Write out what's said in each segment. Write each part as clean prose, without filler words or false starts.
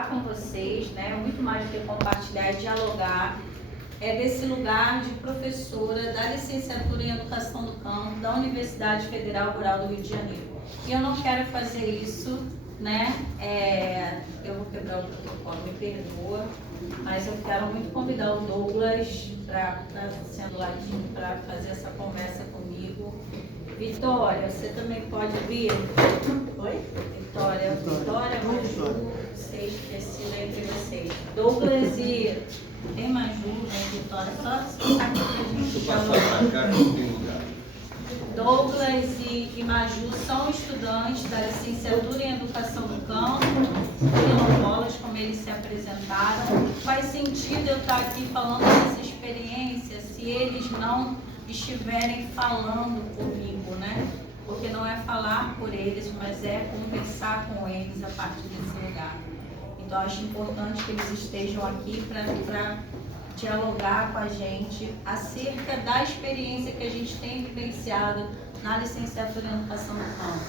com vocês, né? Muito mais do que compartilhar e dialogar. É desse lugar de professora da licenciatura em Educação do Campo da Universidade Federal Rural do Rio de Janeiro. E eu não quero fazer isso, né? Eu vou quebrar o protocolo, me perdoa, mas eu quero muito convidar o Douglas para ser do ladinho para fazer essa conversa comigo. Vitória, você também pode vir? Oi? Vitória, Maju, vocês, Priscila, entre vocês. Douglas e... Tem Maju, né, Vitória? Só ficar aqui pra gente dialogar. Douglas e Maju são estudantes da licenciatura em Educação do Campo, quilombolas, como eles se apresentaram. Faz sentido eu estar aqui falando dessa experiência se eles não estiverem falando comigo, né? Porque não é falar por eles, mas é conversar com eles a partir desse lugar. Então, acho importante que eles estejam aqui para dialogar com a gente acerca da experiência que a gente tem vivenciado na licenciatura em Educação do Campo.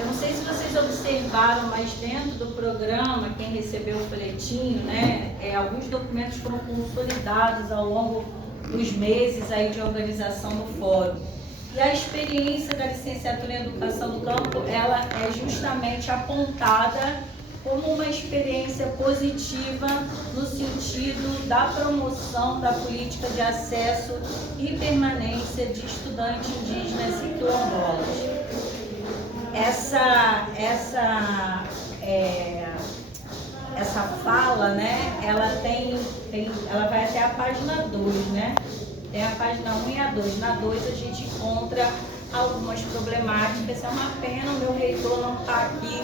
Eu não sei se vocês observaram, mas dentro do programa, quem recebeu o folhetinho, né, alguns documentos foram consolidados ao longo dos meses aí de organização do fórum. E a experiência da licenciatura em Educação do Campo, ela é justamente apontada como uma experiência positiva no sentido da promoção da política de acesso e permanência de estudantes indígenas e quilombolas. Essa fala, né, ela vai até a página 2, né? Tem a página 1 e a 2. Na 2 a gente encontra algumas problemáticas. É uma pena o meu reitor não estar aqui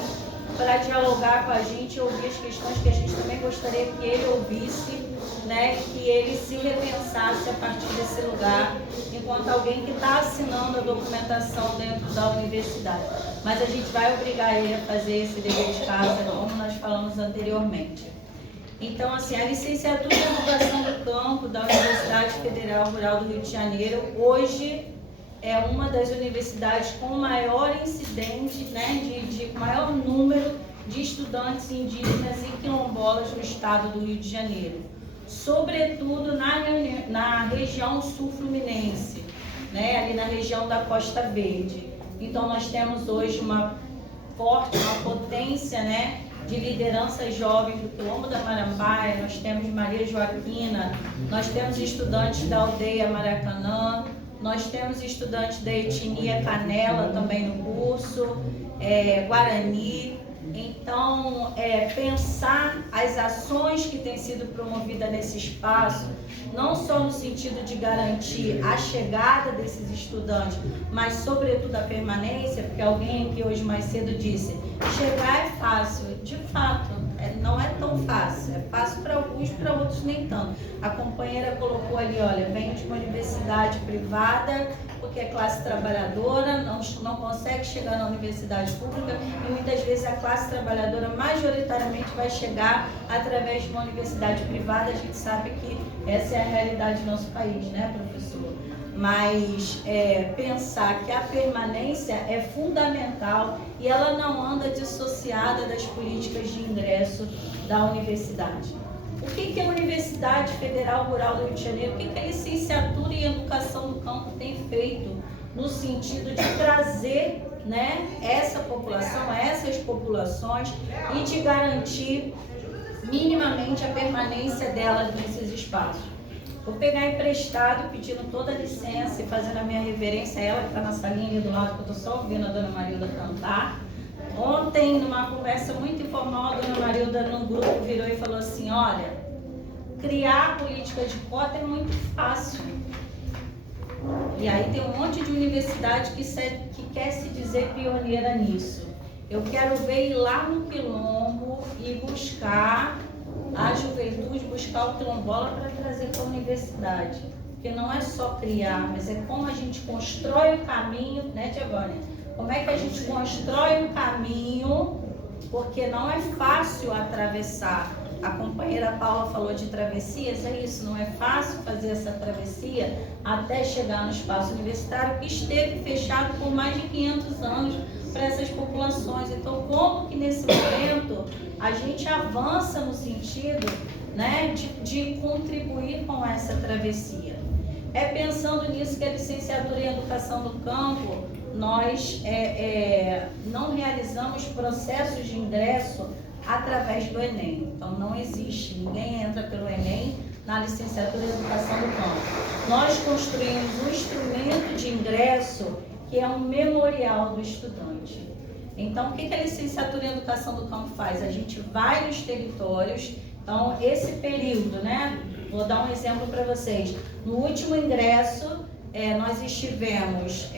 para dialogar com a gente e ouvir as questões que a gente também gostaria que ele ouvisse, né, que ele se repensasse a partir desse lugar, enquanto alguém que está assinando a documentação dentro da universidade. Mas a gente vai obrigar ele a fazer esse dever de casa, como nós falamos anteriormente. Então, assim, a licenciatura em Educação do Campo da Universidade Federal Rural do Rio de Janeiro, hoje é uma das universidades com maior incidente, né, de maior número de estudantes indígenas e quilombolas no estado do Rio de Janeiro, sobretudo na região sul-fluminense, né, ali na região da Costa Verde. Então, nós temos hoje uma potência, né, de lideranças jovens do Quilombo da Marambaia, nós temos Maria Joaquina, nós temos estudantes da aldeia Maracanã, nós temos estudantes da etnia Canela também no curso, Guarani. Então, pensar as ações que têm sido promovidas nesse espaço, não só no sentido de garantir a chegada desses estudantes, mas sobretudo a permanência, porque alguém aqui hoje mais cedo disse, chegar é fácil. De fato, não é tão fácil. É fácil para alguns, para outros nem tanto. A companheira colocou ali, olha, vem de uma universidade privada, porque é classe trabalhadora, não consegue chegar na universidade pública e muitas vezes a classe trabalhadora majoritariamente vai chegar através de uma universidade privada. A gente sabe que essa é a realidade do nosso país, né, professor? Mas pensar que a permanência é fundamental e ela não anda dissociada das políticas de ingresso da universidade. O que a Universidade Federal Rural do Rio de Janeiro, o que a licenciatura em Educação do Campo tem feito no sentido de trazer, né, essa população, essas populações e de garantir minimamente a permanência delas nesses espaços? Vou pegar emprestado, pedindo toda a licença e fazendo a minha reverência a ela, que está na salinha ali do lado, que eu estou só ouvindo a dona Marilda cantar. Ontem, numa conversa muito informal, a dona Marilda, num grupo, virou e falou assim, olha, criar política de cota é muito fácil. E aí tem um monte de universidade que quer se dizer pioneira nisso. Eu quero ver ir lá no quilombo e buscar a juventude, buscar o quilombola para trazer para a universidade. Porque não é só criar, mas é como a gente constrói o caminho, né, Giovanni? Como é que a gente constrói um caminho, porque não é fácil atravessar. A companheira Paula falou de travessias, é isso, não é fácil fazer essa travessia até chegar no espaço universitário, que esteve fechado por mais de 500 anos para essas populações. Então, como que nesse momento a gente avança no sentido, né, de contribuir com essa travessia? É pensando nisso que a licenciatura em Educação do Campo, nós não realizamos processos de ingresso através do Enem. Então, não existe, ninguém entra pelo Enem na licenciatura em Educação do Campo. Nós construímos um instrumento de ingresso que é um memorial do estudante. Então, o que a licenciatura em Educação do Campo faz? A gente vai nos territórios. Então, esse período, né? Vou dar um exemplo para vocês. No último ingresso, nós estivemos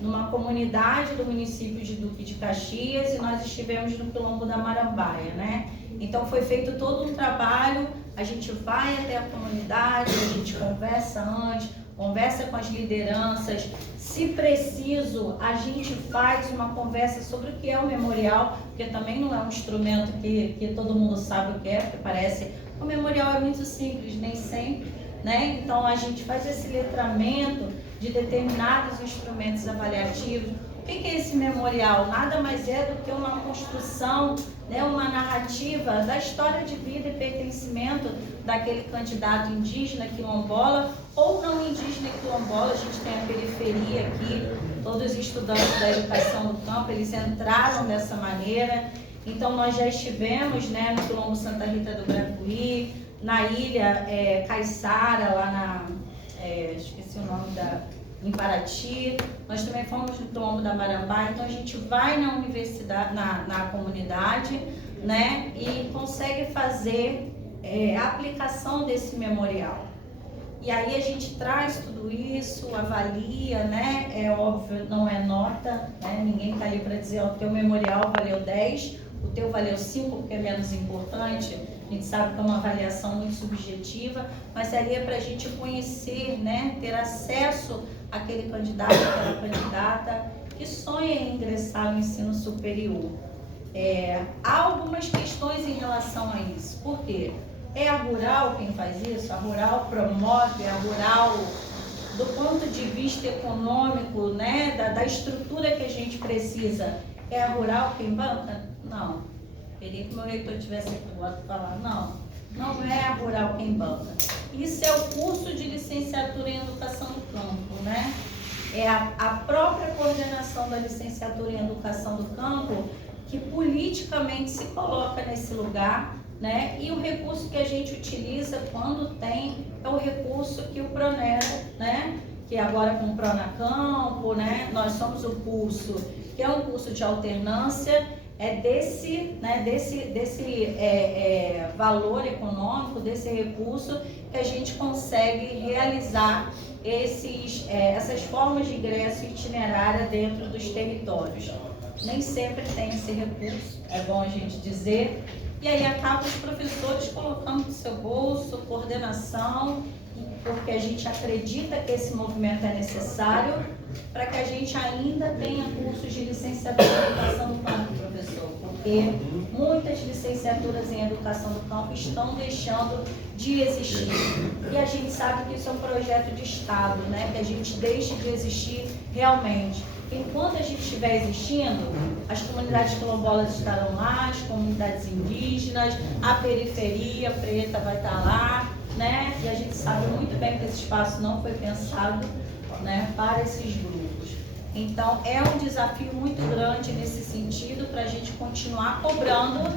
numa comunidade do município de Duque de Caxias e nós estivemos no Quilombo da Marambaia, né? Então, foi feito todo um trabalho, a gente vai até a comunidade, a gente conversa antes, conversa com as lideranças. Se preciso, a gente faz uma conversa sobre o que é o memorial, porque também não é um instrumento que todo mundo sabe o que é, porque parece... O memorial é muito simples, nem sempre, né? Então, a gente faz esse letramento de determinados instrumentos avaliativos. O que é esse memorial? Nada mais é do que uma construção, né, uma narrativa da história de vida e pertencimento daquele candidato indígena, quilombola, ou não indígena quilombola. A gente tem a periferia aqui, todos os estudantes da Educação do Campo, eles entraram dessa maneira. Então, nós já estivemos, né, no Quilombo Santa Rita do Bracuí, na ilha Caiçara, lá esqueci o nome em Paraty. Nós também fomos no Quilombo da Marambaia. Então, a gente vai na universidade, na comunidade, né, e consegue fazer a aplicação desse memorial. E aí a gente traz tudo isso, avalia, né? É óbvio, não é nota, né? Ninguém está ali para dizer, ó, o teu memorial valeu 10, o teu valeu 5, porque é menos importante. A gente sabe que é uma avaliação muito subjetiva, mas ali é para a gente conhecer, né? Ter acesso àquele candidato, àquela candidata que sonha em ingressar no ensino superior. Há algumas questões em relação a isso. Por quê? É a Rural quem faz isso? A Rural promove, a Rural, do ponto de vista econômico, né, da estrutura que a gente precisa, é a Rural quem banca? Não. Queria que meu reitor tivesse aqui do lado para falar. Não é a Rural quem banca. Isso é o curso de licenciatura em Educação do Campo, né? É a própria coordenação da licenciatura em Educação do Campo que politicamente se coloca nesse lugar, né? E o recurso que a gente utiliza quando tem é o recurso que o Pronera, né? Que agora com o Pronacampo, né? Nós somos o curso que é um curso de alternância, desse valor econômico, desse recurso que a gente consegue realizar essas formas de ingresso itinerária dentro dos territórios. Nem sempre tem esse recurso, é bom a gente dizer. E aí acaba os professores colocando no seu bolso, coordenação, porque a gente acredita que esse movimento é necessário para que a gente ainda tenha cursos de licenciatura em Educação do Campo, professor, porque muitas licenciaturas em Educação do Campo estão deixando de existir. E a gente sabe que isso é um projeto de Estado, né? Que a gente deixe de existir realmente. Enquanto a gente estiver existindo, as comunidades quilombolas estarão lá, as comunidades indígenas, a periferia preta vai estar lá, né? E a gente sabe muito bem que esse espaço não foi pensado, né, para esses grupos. Então, é um desafio muito grande nesse sentido para a gente continuar cobrando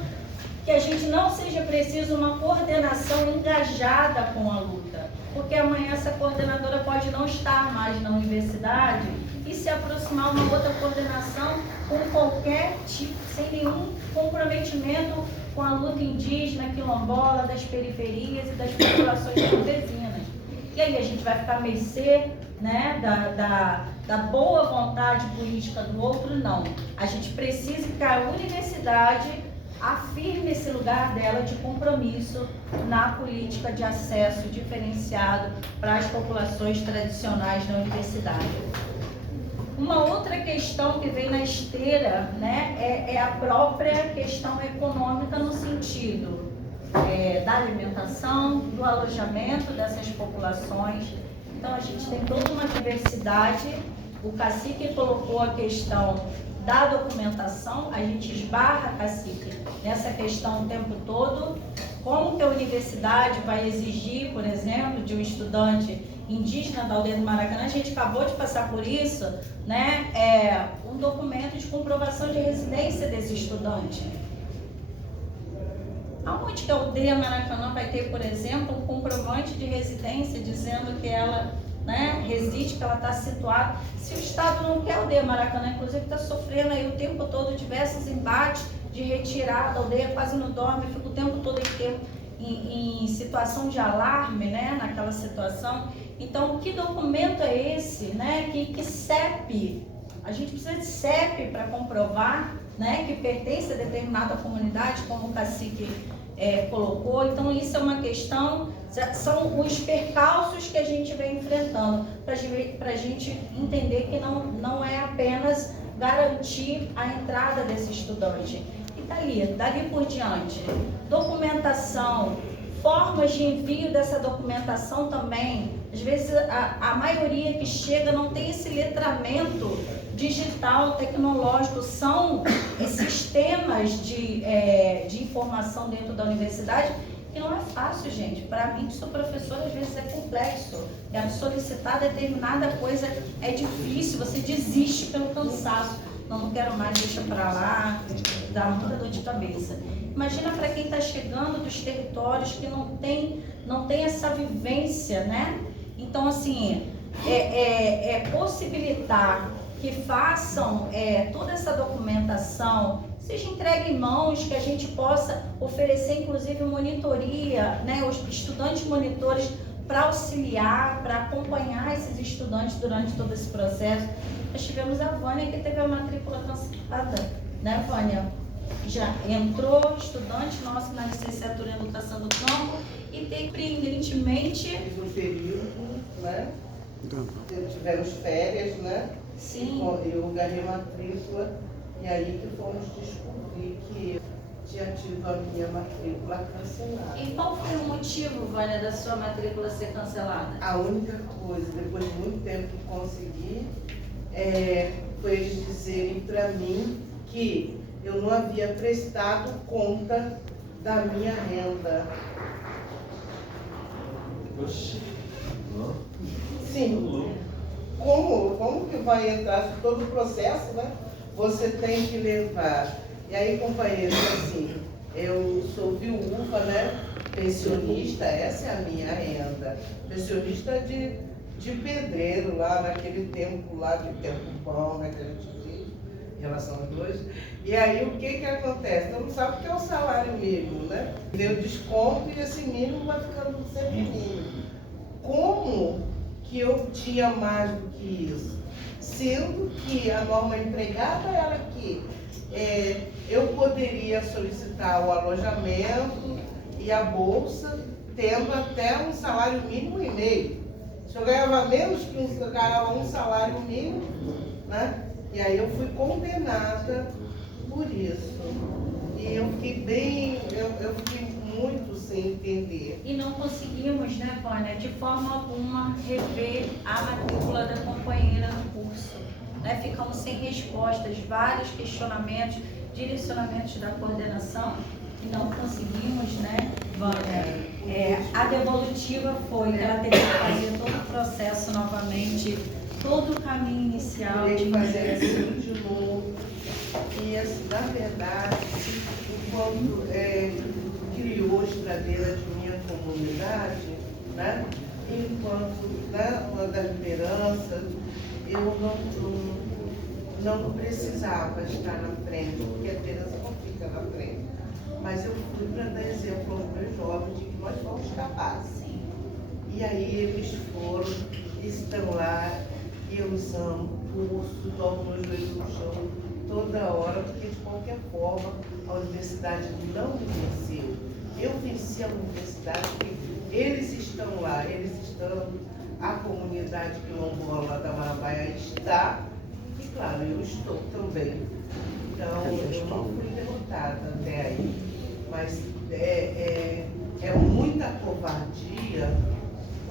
que a gente não seja preciso uma coordenação engajada com a luta, porque amanhã essa coordenadora pode não estar mais na universidade e se aproximar uma outra coordenação com qualquer tipo, sem nenhum comprometimento com a luta indígena, quilombola, das periferias e das populações campesinas. E aí a gente vai ficar à mercê, né, da boa vontade política do outro? Não. A gente precisa que a universidade afirme esse lugar dela de compromisso na política de acesso diferenciado para as populações tradicionais na universidade. Uma outra questão que vem na esteira, né, é a própria questão econômica no sentido da alimentação, do alojamento dessas populações. Então, a gente tem toda uma diversidade. O cacique colocou a questão da documentação, a gente esbarra, cacique, nessa questão o tempo todo. Como que a universidade vai exigir, por exemplo, de um estudante indígena da aldeia do Maracanã, a gente acabou de passar por isso, né? Um documento de comprovação de residência desse estudante. Aonde que a aldeia Maracanã vai ter, por exemplo, um comprovante de residência dizendo que ela, né, reside, que ela está situada? Se o Estado não quer a aldeia Maracanã, inclusive está sofrendo aí o tempo todo diversos embates de retirada, a aldeia quase não dorme, fica o tempo todo em situação de alarme, né, naquela situação. Então, que documento é esse, né, que CEP? A gente precisa de CEP para comprovar, né, que pertence a determinada comunidade, como o cacique colocou. Então, isso é uma questão, são os percalços que a gente vem enfrentando, para a gente entender que não é apenas garantir a entrada desse estudante. E dali por diante, documentação, formas de envio dessa documentação também. Às vezes a maioria que chega não tem esse letramento digital, tecnológico, são sistemas de informação dentro da universidade que não é fácil, gente. Para mim, que sou professora, às vezes é complexo. Quero solicitar determinada coisa, é difícil, você desiste pelo cansaço. Não quero mais, deixa para lá, dá muita dor de cabeça. Imagina para quem está chegando dos territórios que não tem essa vivência, né? Então, assim, possibilitar que façam toda essa documentação, seja entregue em mãos, que a gente possa oferecer, inclusive, monitoria, né? Os estudantes monitores para auxiliar, para acompanhar esses estudantes durante todo esse processo. Nós tivemos a Vânia, que teve a matrícula cancelada, né, Vânia? Já entrou estudante nosso na licenciatura em Educação do Campo e, surpreendentemente, no período, né? Tivemos férias, né? Sim. Eu ganhei matrícula e aí que fomos descobrir que tinha tido a minha matrícula cancelada. E qual foi o motivo, Vânia, da sua matrícula ser cancelada? A única coisa, depois de muito tempo que consegui, foi eles dizerem para mim que eu não havia prestado conta da minha renda. Oxi. Sim. Como que vai entrar todo o processo, né? Você tem que levar. E aí, companheiros, assim, eu sou viúva, né? Pensionista, essa é a minha renda. Pensionista de pedreiro, lá naquele tempo, lá de tempo bom, né, que a gente diz, em relação a dois. E aí, o que acontece? Você não sabe o que é o salário mínimo, né? Vem o desconto e esse mínimo vai ficando sempre mínimo. Como que eu tinha mais do que isso? Sendo que a norma empregada era que eu poderia solicitar o alojamento e a bolsa, tendo até um salário mínimo e meio. Se eu ganhava menos que eu ganhava um salário mínimo, né? E aí eu fui condenada por isso. E eu fiquei eu fiquei muito sem entender. E não conseguimos, né, Vânia, de forma alguma rever a matrícula da companheira no curso. Né? Ficamos sem respostas, vários questionamentos, direcionamentos da coordenação e não conseguimos, né, Vânia? A devolutiva foi que ela teve que fazer todo o processo novamente, todo o caminho inicial. Teria que fazer tudo de novo. E, assim, na verdade, enquanto criou a estradeira de minha comunidade, né? Enquanto uma das lideranças, eu não precisava estar na frente, porque a liderança não fica na frente. Mas eu fui para dar exemplo aos meus jovens de que nós somos capazes. E aí eles estão lá, e eu amo curso, dobro meus joelhos no chão toda hora, porque de qualquer forma a universidade não me venceu. Eu venci a universidade porque eles estão lá, eles estão, a comunidade quilombola da Marambaia está, e claro, eu estou também. Então, eu não fui derrotada até aí. Mas é muita covardia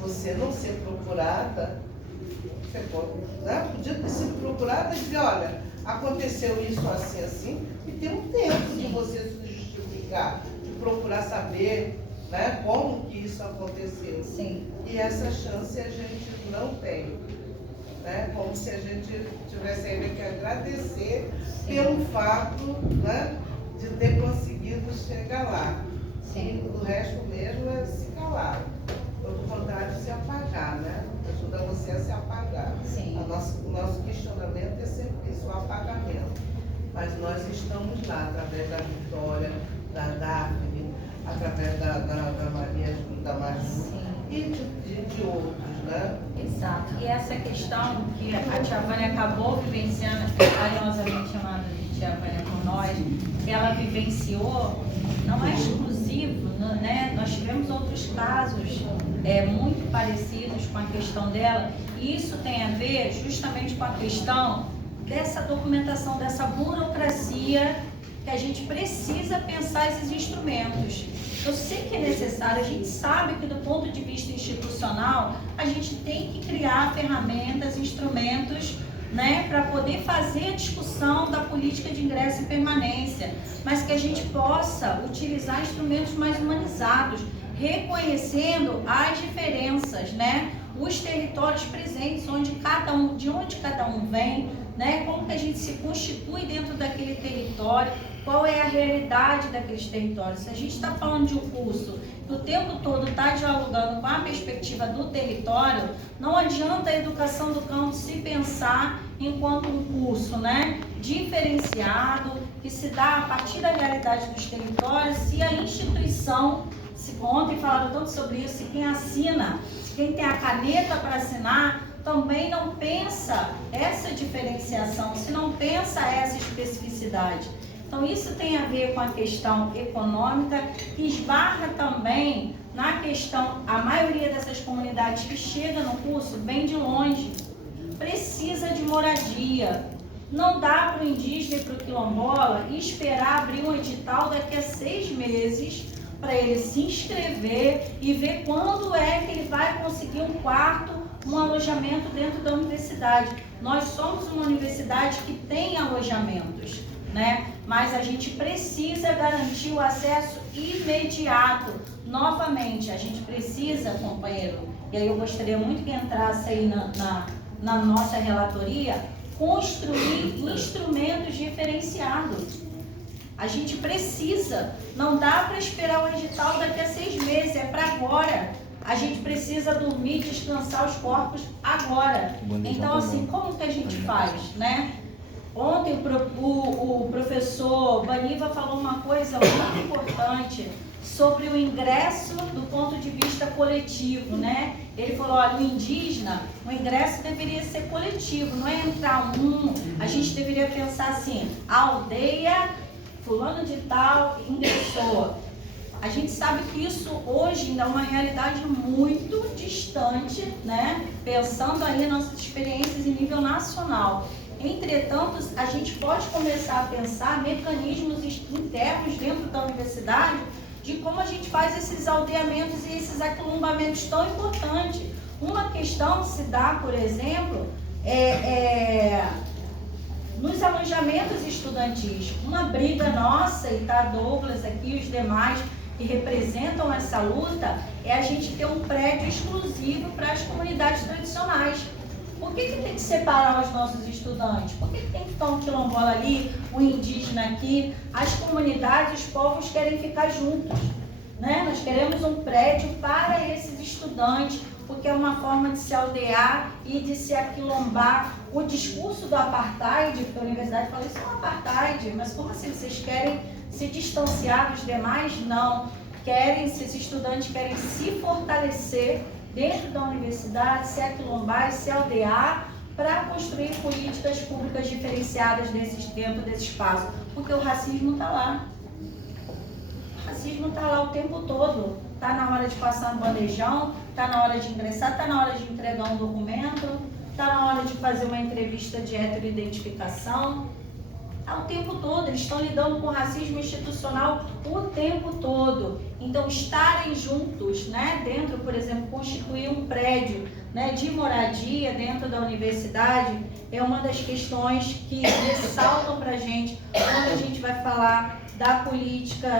você não ser procurada Você pode, né? Podia ter sido procurada e dizer, olha, aconteceu isso assim, assim, e tem um tempo de você se justificar, de procurar saber, né, como que isso aconteceu. Sim. E essa chance a gente não tem. Né? Como se a gente tivesse ainda que agradecer pelo fato, né, de ter conseguido chegar lá. Sim. E o resto mesmo é se calar. Pelo contrário, se apagar, né? Ajuda você a se apagar. Sim. O nosso questionamento é sempre isso, o apagamento. Mas nós estamos lá, através da Vitória, da Daphne, através da Maria, da Maju e de outros, né? Exato. E essa questão que a tia Vânia acabou vivenciando, carinhosamente chamada de tia Vânia por nós, que ela vivenciou, não é exclusivo, né? Nós tivemos outros casos muito parecidos com a questão dela, e isso tem a ver justamente com a questão dessa documentação, dessa burocracia que a gente precisa pensar esses instrumentos. Eu sei que é necessário, a gente sabe que do ponto de vista institucional, a gente tem que criar ferramentas, instrumentos, né, para poder fazer a discussão da política de ingresso e permanência, mas que a gente possa utilizar instrumentos mais humanizados, reconhecendo as diferenças, né, os territórios presentes, de onde cada um vem, né, como que a gente se constitui dentro daquele território, qual é a realidade daqueles territórios. Se a gente está falando de um curso que o tempo todo está dialogando com a perspectiva do território, não adianta a educação do campo se pensar enquanto um curso, né, diferenciado, que se dá a partir da realidade dos territórios, se a instituição, ontem falaram tanto sobre isso, se quem assina, se quem tem a caneta para assinar, também não pensa essa diferenciação, se não pensa essa especificidade. Então isso tem a ver com a questão econômica, que esbarra também na questão, a maioria dessas comunidades que chega no curso vem de longe, precisa de moradia. Não dá para o indígena e para o quilombola esperar abrir um edital daqui a 6 meses para ele se inscrever e ver quando é que ele vai conseguir um quarto, um alojamento dentro da universidade. Nós somos uma universidade que tem alojamentos, né? Mas a gente precisa garantir o acesso imediato. Novamente, a gente precisa, companheiro, e aí eu gostaria muito que entrasse aí na nossa relatoria, construir instrumentos diferenciados. A gente precisa, não dá para esperar o edital daqui a 6 meses, é para agora. A gente precisa dormir, descansar os corpos agora. Então, assim, como que a gente faz, né? Ontem o professor Baniva falou uma coisa muito importante sobre o ingresso do ponto de vista coletivo, né? Ele falou, olha, o indígena, o ingresso deveria ser coletivo, não é entrar a gente deveria pensar assim, a aldeia, fulano de tal, ingressou. A gente sabe que isso hoje ainda é uma realidade muito distante, né? Pensando aí nossas experiências em nível nacional. Entretanto, a gente pode começar a pensar mecanismos internos dentro da universidade de como a gente faz esses aldeamentos e esses aquilombamentos tão importantes. Uma questão se dá, por exemplo, nos alojamentos estudantis. Uma briga nossa, e tá Douglas aqui e os demais que representam essa luta, é a gente ter um prédio exclusivo para as comunidades tradicionais. Por que tem que separar os nossos estudantes? Por que tem que ficar um quilombola ali, um indígena aqui? As comunidades, os povos querem ficar juntos, né? Nós queremos um prédio para esses estudantes, porque é uma forma de se aldear e de se aquilombar. O discurso do apartheid, porque a universidade fala, isso é um apartheid, mas como assim, vocês querem se distanciar dos demais? Não. Esses estudantes querem se fortalecer dentro da universidade, se aquilombar e se aldear para construir políticas públicas diferenciadas dentro desse espaço. Porque o racismo está lá. O racismo está lá o tempo todo. Está na hora de passar no bandejão, está na hora de ingressar, está na hora de entregar um documento, está na hora de fazer uma entrevista de heteroidentificação. o tempo todo, eles estão lidando com racismo institucional o tempo todo. Então, estarem juntos, né, dentro, por exemplo, constituir um prédio, né, de moradia dentro da universidade, é uma das questões que ressaltam para a gente quando a gente vai falar da política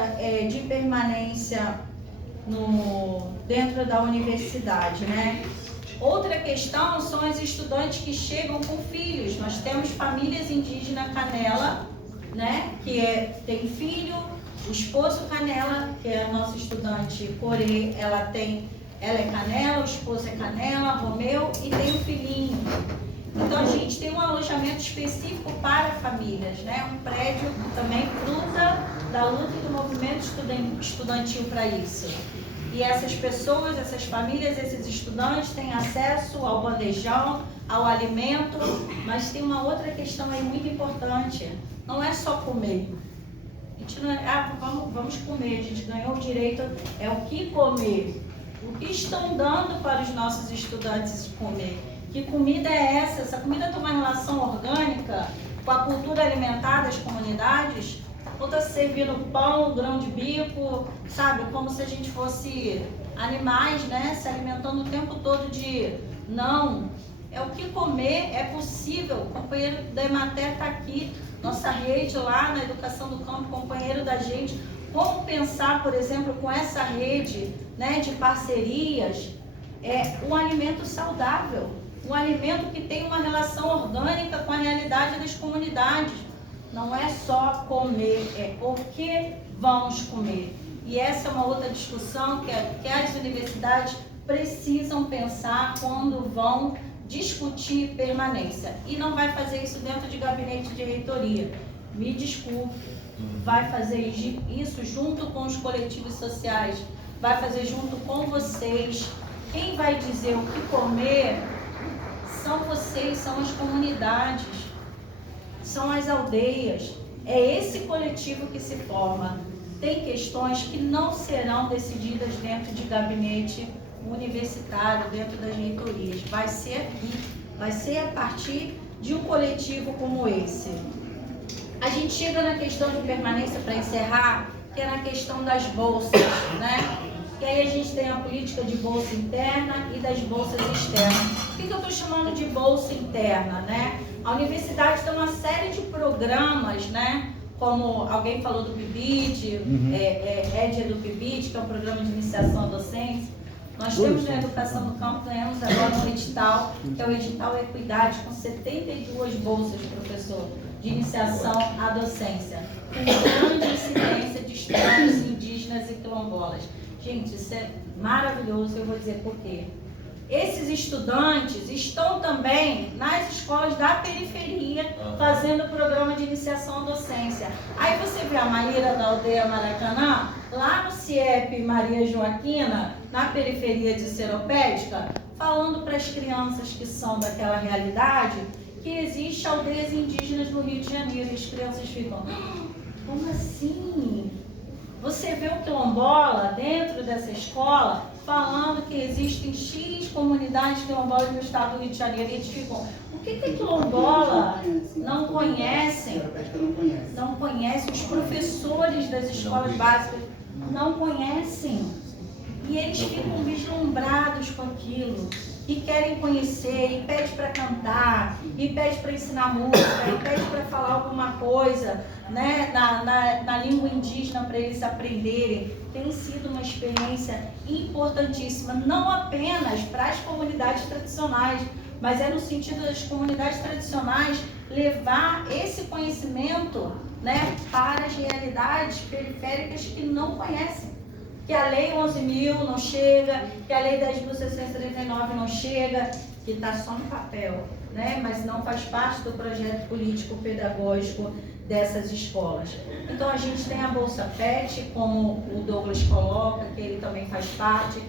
de permanência dentro da universidade, né? Outra questão são as estudantes que chegam com filhos. Nós temos famílias indígenas Canela, né, que tem filho, o esposo Canela, que é a nossa estudante Corê, ela é Canela, o esposo é Canela, Romeu, e tem um filhinho. Então a gente tem um alojamento específico para famílias, né? Um prédio também fruta da luta e do movimento estudantil para isso. E essas pessoas, essas famílias, esses estudantes têm acesso ao bandejão, ao alimento, mas tem uma outra questão aí muito importante. Não é só comer. A gente não vamos comer, a gente ganhou o direito, é o que comer. O que estão dando para os nossos estudantes comer? Que comida é essa? Essa comida tem uma relação orgânica com a cultura alimentar das comunidades? Ou está servindo pão, grão de bico, sabe? Como se a gente fosse animais, né? Se alimentando o tempo todo de... Não, é o que comer, é possível. O companheiro da Emater está aqui, nossa rede lá na Educação do Campo, companheiro da gente. Como pensar, por exemplo, com essa rede, né, de parcerias, um alimento saudável, um alimento que tem uma relação orgânica com a realidade das comunidades. Não é só comer, é o que vamos comer. E essa é uma outra discussão que as universidades precisam pensar quando vão discutir permanência. E não vai fazer isso dentro de gabinete de reitoria. Me desculpe, vai fazer isso junto com os coletivos sociais, vai fazer junto com vocês. Quem vai dizer o que comer são vocês, são as comunidades, são as aldeias. É esse coletivo que se forma. Tem questões que não serão decididas dentro de gabinete universitário, dentro das reitorias. Vai ser aqui, vai ser a partir de um coletivo como esse. A gente chega na questão de permanência, para encerrar, que é na questão das bolsas, né? Que aí a gente tem a política de bolsa interna e das bolsas externas. O que eu estou chamando de bolsa interna, né? A universidade tem uma série de programas, né? Como alguém falou do PIBID, Édia do PIBID, que é um programa de iniciação à docência. Nós temos na Educação do Campo, ganhamos agora um edital, que é o edital Equidade, com 72 bolsas, professor, de iniciação à docência, com grande incidência de estudantes indígenas e quilombolas. Gente, isso é maravilhoso, eu vou dizer por quê. Esses estudantes estão também nas escolas da periferia fazendo o programa de iniciação à docência. Aí você vê a Maíra da aldeia Maracanã, lá no CIEP Maria Joaquina, na periferia de Seropédica, falando para as crianças que são daquela realidade que existe aldeias indígenas no Rio de Janeiro. E as crianças ficam, como assim? Você vê o quilombola dentro dessa escola falando que existem X comunidades quilombolas no estado do Rio de Janeiro. E eles ficam, o que é quilombola? Não conhecem. Não conhecem. Os professores das escolas básicas não conhecem. E eles ficam vislumbrados com aquilo. E querem conhecer, e pede para cantar, e pede para ensinar música, e pede para falar alguma coisa, né, na língua indígena para eles aprenderem. Tem sido uma experiência importantíssima, não apenas para as comunidades tradicionais, mas no sentido das comunidades tradicionais levar esse conhecimento, né, para as realidades periféricas que não conhecem. Que a Lei 11.000 não chega, que a Lei 10.639 não chega, que está só no papel, né? Mas não faz parte do projeto político-pedagógico dessas escolas. Então a gente tem a Bolsa PET, como o Douglas coloca, que ele também faz parte.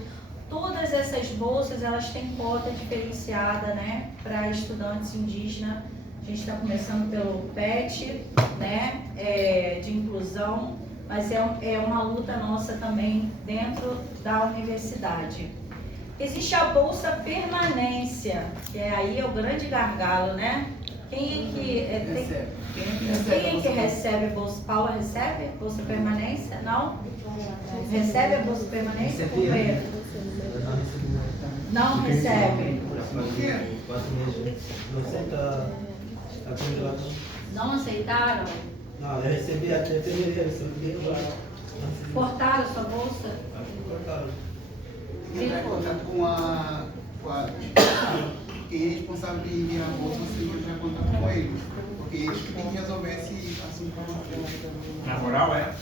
Todas essas bolsas, elas têm cota diferenciada, né, para estudantes indígenas. A gente está começando pelo PET, né, de inclusão, mas é uma luta nossa também dentro da universidade. Existe a Bolsa Permanência, que aí é o grande gargalo, né? Quem é que recebe Bolsa? Paula recebe Bolsa Permanência? Não? Recebe a Bolsa Permanência? Companheiro? Não recebe. Não aceitaram? Não, eu recebi até fevereiro, Cortaram sua bolsa? Cortaram. Contato com a quem é responsável de enviar a bolsa, você vai entrar em contato com eles. Porque eles que têm que resolver esse assunto com você. Na rural, é?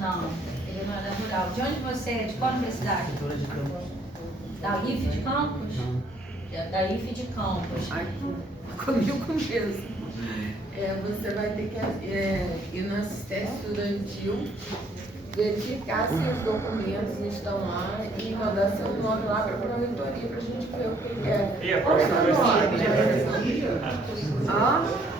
Não, ele não é da rural. De onde você é? De qual universidade? Da IF de Campos? Da IF de Campos. Comigo mesmo. Você vai ter que ir na assistência estudantil, verificar se os documentos estão lá e mandar seu nome lá para a pró-reitoria para a gente ver o que é. E a pró-reitora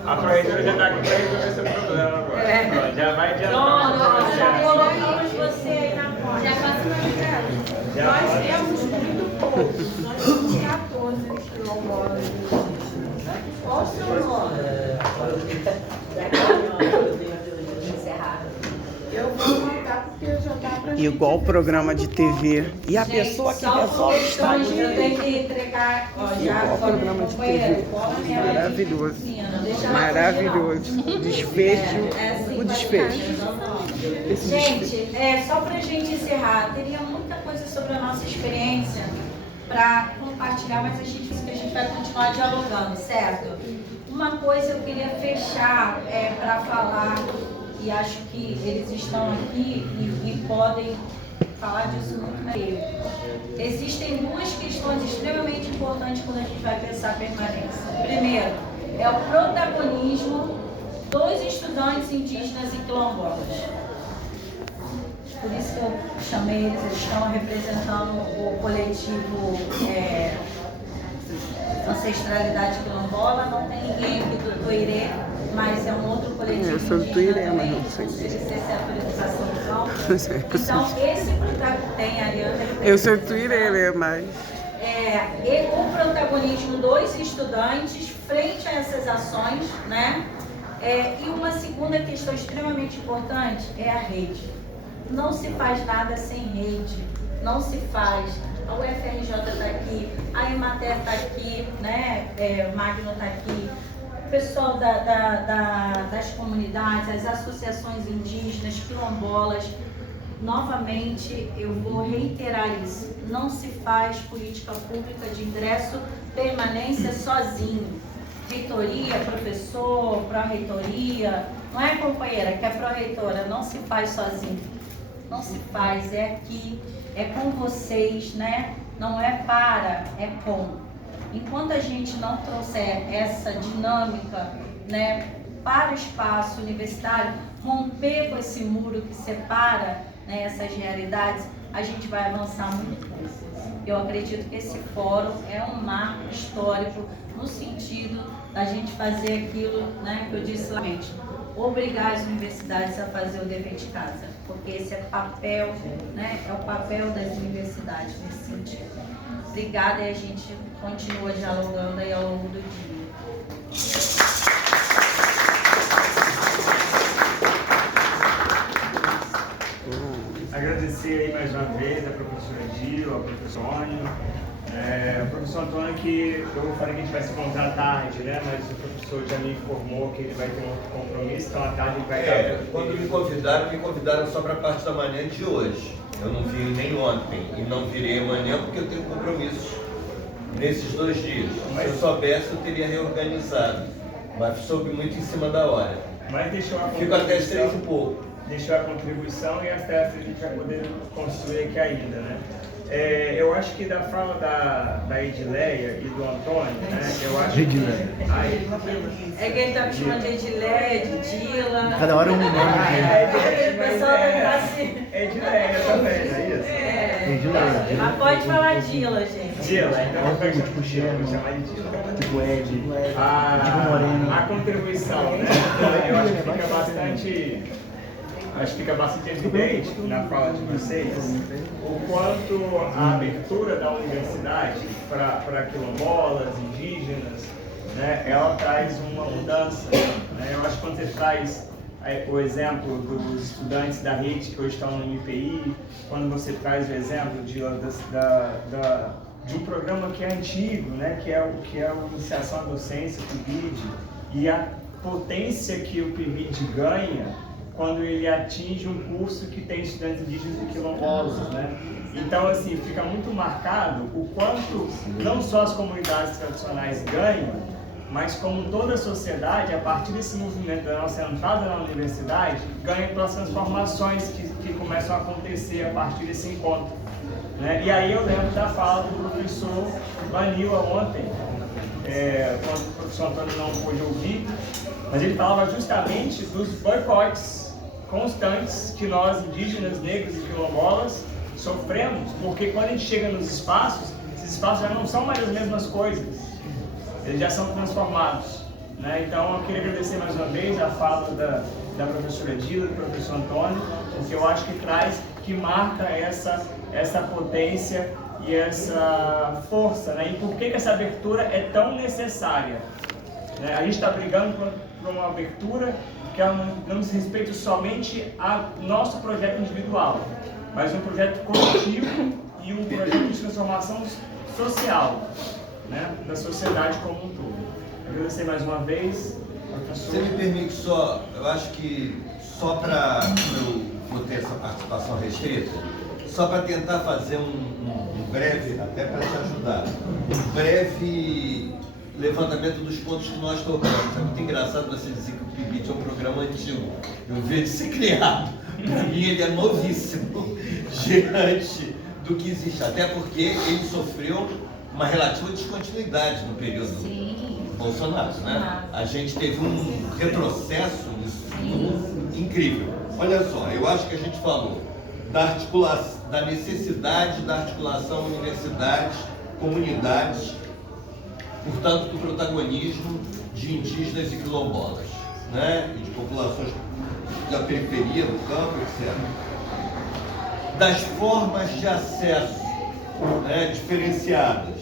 a pró-reitora já está aqui para resolver esse problema agora. Já vai adiantar. Pronto, já colocamos você aí na porta. Já faço uma Nós temos muito poucos, nós temos 14 quilombolas. Qual o seu nome? Eu vou montar porque já dá pra gente. Igual o programa de TV. E a pessoa que resolve está Eu tenho que entregar, ó, já igual o programa de TV. Maravilhoso. Maravilhoso. Desfecho. O desfecho. Gente, só pra gente encerrar, teria muita coisa sobre a nossa experiência para compartilhar, mas a gente vai continuar dialogando, certo? Uma coisa eu queria fechar para falar, e acho que eles estão aqui e podem falar disso muito melhor. Existem duas questões extremamente importantes quando a gente vai pensar permanência. Primeiro, é o protagonismo dos estudantes indígenas e quilombolas. Por isso que eu chamei eles estão representando o coletivo Ancestralidade Quilombola. Não tem ninguém aqui do Tuirê, mas é um outro coletivo. Eu sou do Tuirê, mas não sei. Então, esse protagonismo tem a Ariana. Eu sou do Tuirê, né? Mas. O protagonismo dos estudantes frente a essas ações, né? E uma segunda questão extremamente importante é a rede. Não se faz nada sem rede, não se faz. A UFRJ está aqui, a Emater está aqui, né? O Magno está aqui, o pessoal das comunidades, as associações indígenas, quilombolas. Novamente, eu vou reiterar isso, não se faz política pública de ingresso, permanência sozinho. Reitoria, professor, pró-reitoria, não é, companheira, que é pró-reitora, não se faz sozinho. Não se faz, é aqui, é com vocês, né? Não é para, é com. Enquanto a gente não trouxer essa dinâmica, né, para o espaço universitário, romper com esse muro que separa, né, essas realidades, a gente vai avançar muito pouco. Eu acredito que esse fórum é um marco histórico no sentido da gente fazer aquilo, né, que eu disse lá, obrigar as universidades a fazer o dever de casa, porque esse é papel, né, é o papel das universidades nesse sentido. Obrigada, e a gente continua dialogando aí ao longo do dia. Agradecer aí mais uma vez a professora Gil, a professor Antônio. O professor Antônio, que eu falei que a gente vai se encontrar à tarde, né? Mas o professor já me informou que ele vai ter um outro compromisso, então à tarde ele vai estar. Quando me convidaram só para a parte da manhã de hoje. Eu não vim nem ontem e não virei amanhã porque eu tenho compromissos nesses 2 dias. Se eu soubesse, eu teria reorganizado, mas soube muito em cima da hora. Mas deixou a Fico até as 3 e pouco. Deixou a contribuição e as testes a gente vai poder construir aqui ainda, né? Eu acho que da fala da Edileia e do Antônio, né? Eu acho que... É que ele tá me chamando de Edileia, de Dila. Cada hora um nome. O pessoal deve estar assim. Edileia também, não é isso? Mas pode falar Dila, gente. Dila, então eu vou Tipo Gelo, vou chamar de Dila. tipo Ed, Tipo Moreno. A contribuição, né? Eu acho que fica bastante evidente na fala de vocês o quanto a abertura da universidade para quilombolas, indígenas, né, ela traz uma mudança. Né? Eu acho que quando você traz o exemplo dos estudantes da rede que hoje estão no MPI, quando você traz o exemplo de um programa que é antigo, né, que é o Iniciação à Docência, o PIBID, e a potência que o PIBID ganha quando ele atinge um curso que tem estudantes indígenas e quilombolas, né? Então, assim, fica muito marcado o quanto não só as comunidades tradicionais ganham, mas como toda a sociedade, a partir desse movimento da nossa entrada na universidade, ganha pelas transformações que começam a acontecer a partir desse encontro. Né? E aí eu lembro da fala do professor Vanilla ontem, quando o professor Antônio não pôde ouvir, mas ele falava justamente dos boicotes constantes que nós, indígenas, negros e quilombolas, sofremos, porque quando a gente chega nos espaços, esses espaços já não são mais as mesmas coisas, eles já são transformados. Né? Então eu queria agradecer mais uma vez a fala da professora Dila, do professor Antônio, porque eu acho que marca essa potência e essa força, né? E por que essa abertura é tão necessária? Né? A gente está brigando por uma abertura que não diz respeito somente ao nosso projeto individual, mas um projeto coletivo e um projeto de transformação social, né? Da sociedade como um todo. Agradecer mais uma vez, professor. Você me permite só, eu acho que só para eu vou ter essa participação restrita, só para tentar fazer um breve, até para te ajudar, um breve levantamento dos pontos que nós tocamos. É muito engraçado você dizer que o PIBID é um programa antigo. Eu vejo ser criado. Para mim ele é novíssimo diante do que existe, até porque ele sofreu uma relativa descontinuidade no período Bolsonaro, né? A gente teve um retrocesso incrível. Olha só, eu acho que a gente falou da necessidade da articulação universidades, comunidades, portanto, do protagonismo de indígenas e quilombolas, né? E de populações da periferia, do campo, etc. Das formas de acesso, né, diferenciadas,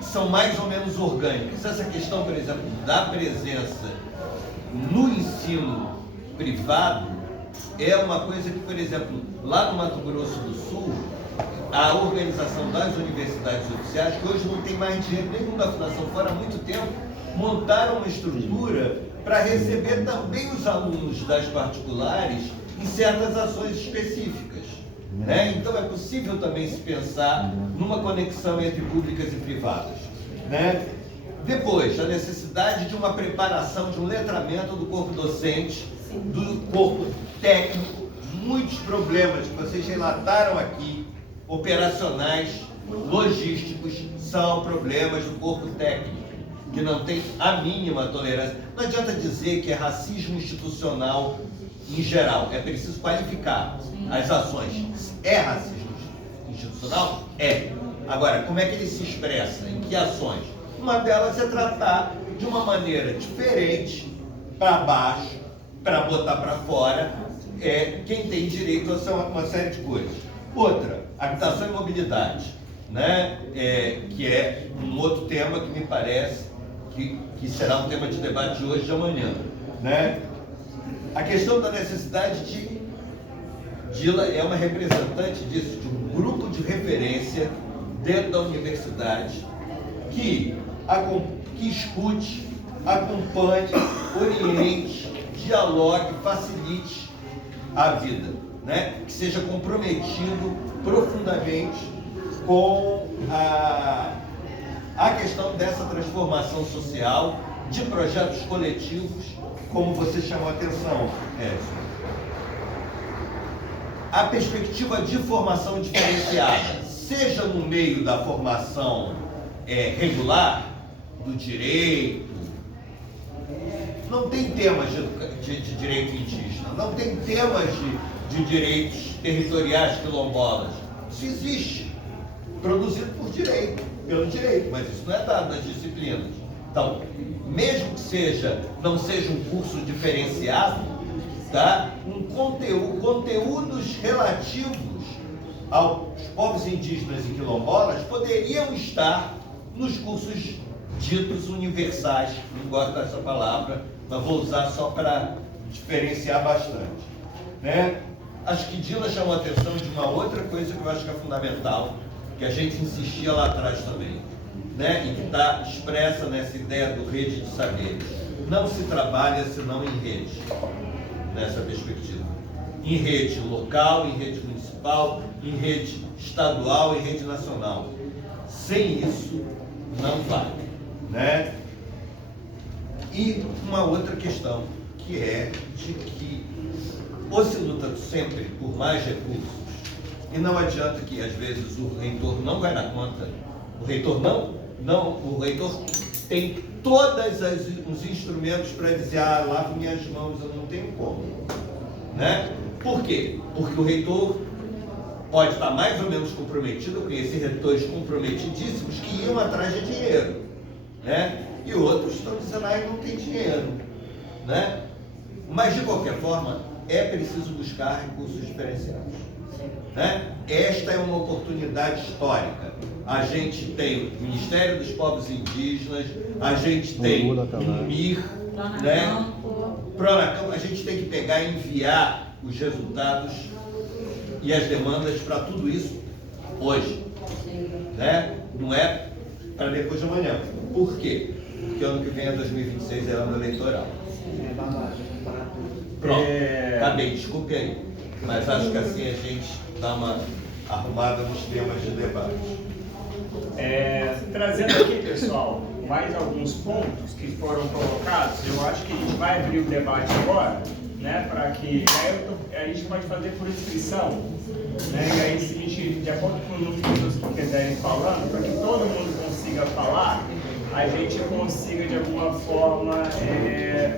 são mais ou menos orgânicas. Essa questão, por exemplo, da presença no ensino privado é uma coisa que, por exemplo, lá no Mato Grosso do Sul, a organização das universidades oficiais, que hoje não tem mais dinheiro nenhum da Fundação Fora há muito tempo, montaram uma estrutura para receber também os alunos das particulares em certas ações específicas. Né? Então é possível também se pensar numa conexão entre públicas e privadas. Né? Depois, a necessidade de uma preparação, de um letramento do corpo docente, do corpo técnico, muitos problemas que vocês relataram aqui, operacionais, logísticos, são problemas do corpo técnico, que não tem a mínima tolerância. Não adianta dizer que é racismo institucional em geral, é preciso qualificar as ações. É racismo institucional? É. Agora, como é que ele se expressa? Em que ações? Uma delas é tratar de uma maneira diferente, para baixo, para botar para fora, quem tem direito a uma série de coisas. Outra, habitação e mobilidade, né? Que é um outro tema que me parece que será um tema de debate de hoje e de amanhã. Né? A questão da necessidade de... Dila é uma representante disso, de um grupo de referência dentro da universidade que escute, acompanhe, oriente, dialogue, facilite a vida, né? Que seja comprometido profundamente com a questão dessa transformação social, de projetos coletivos, como você chamou a atenção, Edson. A perspectiva de formação diferenciada, seja no meio da formação regular, do direito, não tem temas de direito indígena, não tem temas de direitos territoriais quilombolas. Isso existe, produzido pelo direito, mas isso não é dado nas disciplinas. Então, mesmo que não seja um curso diferenciado, tá? Conteúdos relativos aos povos indígenas e quilombolas poderiam estar nos cursos ditos universais, não gosto dessa palavra, mas vou usar só para diferenciar bastante, né? Acho que Dila chamou a atenção de uma outra coisa que eu acho que é fundamental, que a gente insistia lá atrás também, né? E que está expressa nessa ideia do rede de saberes. Não se trabalha senão em rede, nessa perspectiva. Em rede local, em rede municipal, em rede estadual e rede nacional. Sem isso, não vai, né? E uma outra questão, que é de que ou se luta sempre por mais recursos, e não adianta que às vezes o reitor não vai dar conta, o reitor o reitor tem todos os instrumentos para dizer, lavo minhas mãos, eu não tenho como, né? Por quê? Porque o reitor pode estar mais ou menos comprometido, eu conheci reitores comprometidíssimos que iam atrás de dinheiro, né? E outros estão dizendo, não tem dinheiro, né? Mas de qualquer forma, é preciso buscar recursos diferenciados, né? Esta é uma oportunidade histórica. A gente tem o Ministério dos Povos Indígenas, a gente tem o MIR, né? Pronacampo, a gente tem que pegar e enviar os resultados e as demandas para tudo isso hoje, né? Não é para depois de amanhã. Por quê? Porque ano que vem é 2026, é ano eleitoral. Pronto, acabei, desculpe aí. Mas acho que assim a gente dá uma arrumada nos temas de debate. Trazendo aqui, pessoal, mais alguns pontos que foram colocados, eu acho que a gente vai abrir o debate agora, né, para que a gente pode fazer por inscrição, né, e aí, se a gente, de acordo com o número de pessoas que quiserem falando, para que todo mundo consiga falar, a gente consiga de alguma forma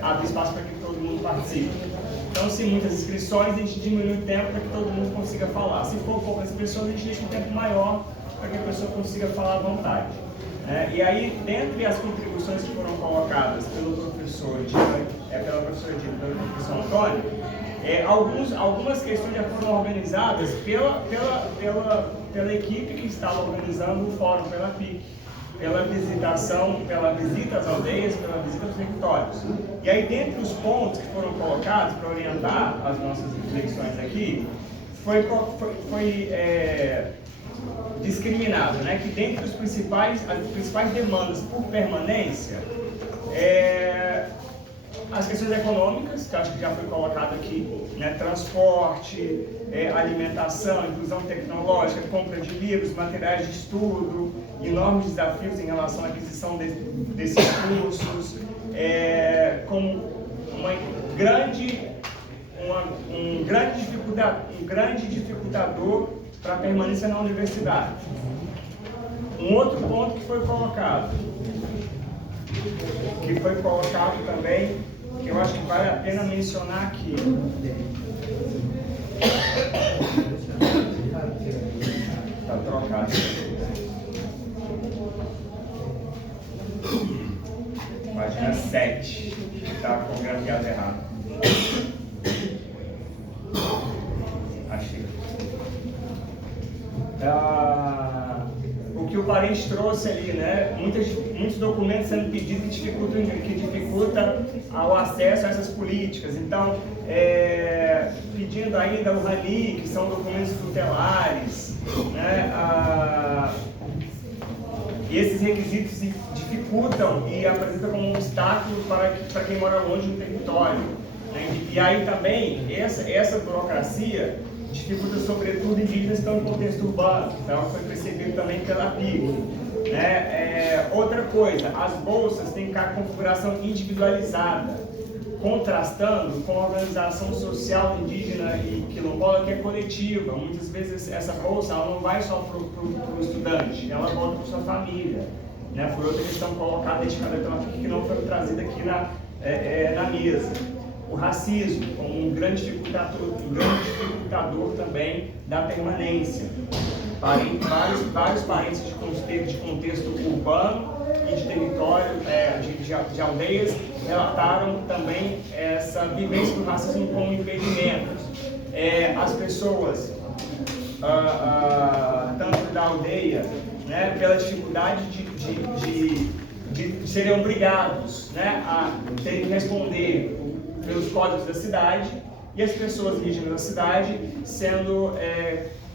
abrir espaço para que todo mundo participe. Então, se muitas inscrições, a gente diminui o tempo para que todo mundo consiga falar. Se for poucas pessoas, a gente deixa um tempo maior para que a pessoa consiga falar à vontade. E aí, dentre as contribuições que foram colocadas pelo professor Dila, pelo professor Antônio, algumas questões já foram organizadas pela equipe que estava organizando o fórum, pela PIC, pela visita às aldeias, pela visita aos territórios. E aí, dentre os pontos que foram colocados para orientar as nossas reflexões aqui, foi discriminado, né, que dentre as principais demandas por permanência, as questões econômicas, que acho que já foi colocado aqui, né, transporte, alimentação, inclusão tecnológica, compra de livros, materiais de estudo, enormes desafios em relação à aquisição desses cursos, como um grande dificultador para a permanência na universidade. Um outro ponto que foi colocado também, que eu acho que vale a pena mencionar aqui. Está trocado. Página 7, que está com o grafiado errado. Achei. O que o parente trouxe ali, né? Muitos documentos sendo pedidos que dificulta o acesso a essas políticas. Então, pedindo ainda o RANI, que são documentos tutelares, né? E esses requisitos dificultam e apresentam como um obstáculo para quem mora longe do território, né? E aí também, essa burocracia dificulta sobretudo indígenas que estão no contexto urbano, então foi percebido também pela PIC. Outra coisa, as bolsas têm configuração individualizada, contrastando com a organização social indígena e quilombola, que é coletiva. Muitas vezes essa bolsa ela não vai só para o estudante, ela volta para sua família, né? Foi outra questão colocada pela PIC que não foi trazida aqui na mesa. O racismo como um grande dificultador também da permanência. Vários parentes de contexto urbano e de território, de aldeias, relataram também essa vivência do racismo como impedimento. As pessoas, tanto da aldeia né, pela dificuldade de serem obrigados, né, a terem que responder pelos códigos da cidade, e as pessoas indígenas da cidade sendo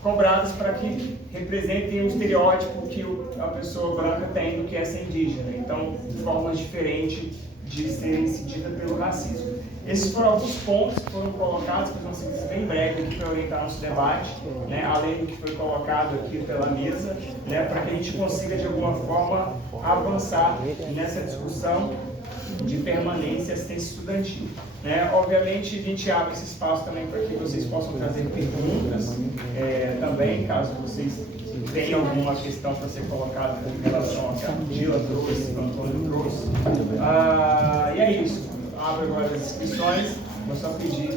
cobradas para que representem o estereótipo que a pessoa branca tem do que é ser indígena. Então, formas diferentes de serem incididas pelo racismo. Esses foram alguns pontos que foram colocados, que vão ser bem breve aqui para orientar nosso debate, né, além do que foi colocado aqui pela mesa, né, para que a gente consiga, de alguma forma, avançar nessa discussão de permanência e assistência estudantil. Né? Obviamente, a gente abre esse espaço também para que vocês possam trazer perguntas também, caso vocês tenham alguma questão para ser colocada em relação ao que a Dila trouxe, que o Antônio trouxe. E é isso. Abro agora as inscrições. Vou só pedir.